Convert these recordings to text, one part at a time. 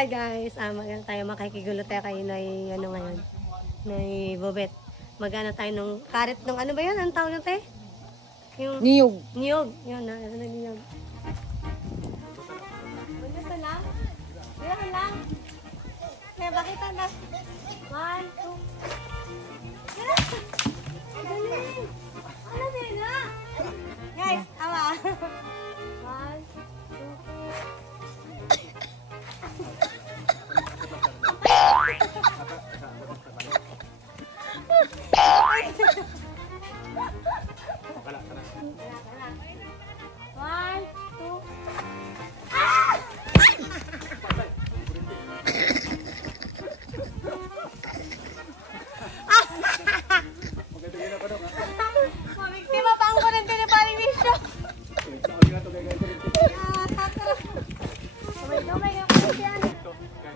Hi guys, maganda tayo makikigulo tayo kayo na ano ngayon, na bobet. Magana tayo nung karet nung ano ba yun? Anong tawag natin? Yung niyog. Niyog. Yun na, ano na niyog. Bunyo ka lang? Bunyo ka lang? Kaya bakit na? 1, 2. Ano nila? Guys, awa. 1,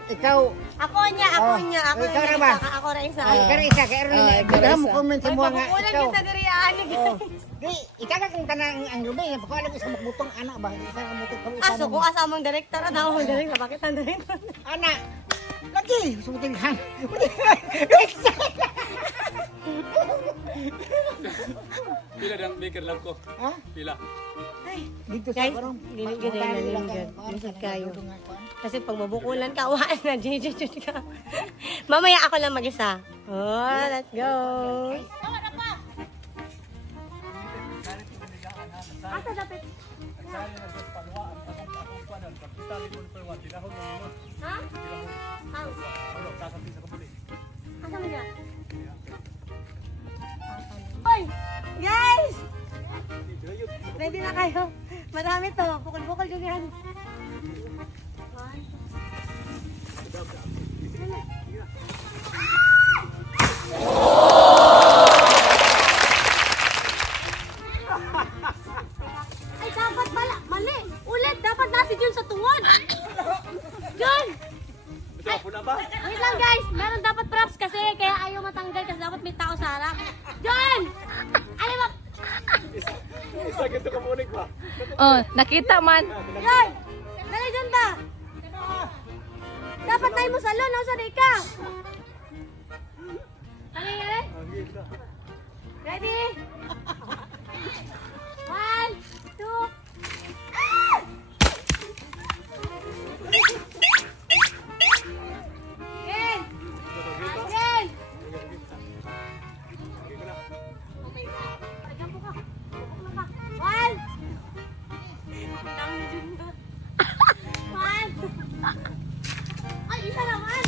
Ikaw. Ako niya. Ako rin isa. Isa, kaya rin. Ikaw mo comment sa mga nga. Ikaw. Kita diri ani. Di, ikaw na kung tanang ang lubi. Pagkawalan isa magbutong anak ba? Isa ka mutot kami. Aso ko asa mong direktor at ako mong direktor. Bakit ang direktor? Anak. Lagi. Sumutinhan. Pila ng baker lang ko. Ha? Pila. Ay, Dito sa guys, barong. gini-gini na nilinggan. Lisod kayo. Kasi pag mabukulan ka, uhaan na, jijijid ka. Mamaya ako lang mag-isa. Oh, let's go. Asa dapat? Ha? Asa mo dyan? Hoy! Guys! Ready na kayo? Madami to. Bukol-bukol yung yan. Ay, dapat pala. Mali. Ulit. Dapat nasi Jun sa tuwon. Jun! Wait lang guys. Meron dapat props kasi kaya ayaw matanggal kasi dapat may tao sa harap. Jun! Alam mo? Isa gito ka munig ba? Oh, nakita man. Jun! Dali dyan ba? Dapat tayo mo salon. Nasa na ikaw? Ano yan? Ready? 1, 2. Again! Again! Ayan po ka. Bukok lang ka. 1. Dami ni Jun doon. 1. Ay, isa naman.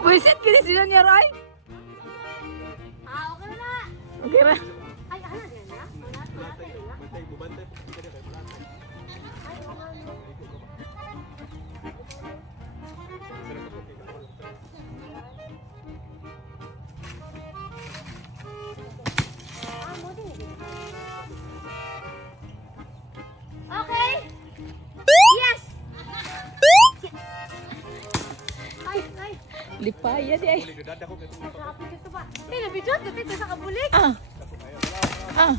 Buisit kini sila niya, Ray. Okay na. Okay ra. Ay, ano yan na? Okay. Yes. Ay, ay. Lipaya di ay. Grabe dito ba? Eh, nabidyo dito sa kabulik. Ah. Ah.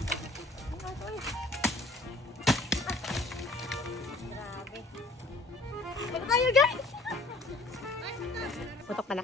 Grabe. Ito tayo, guys. Putok pa na.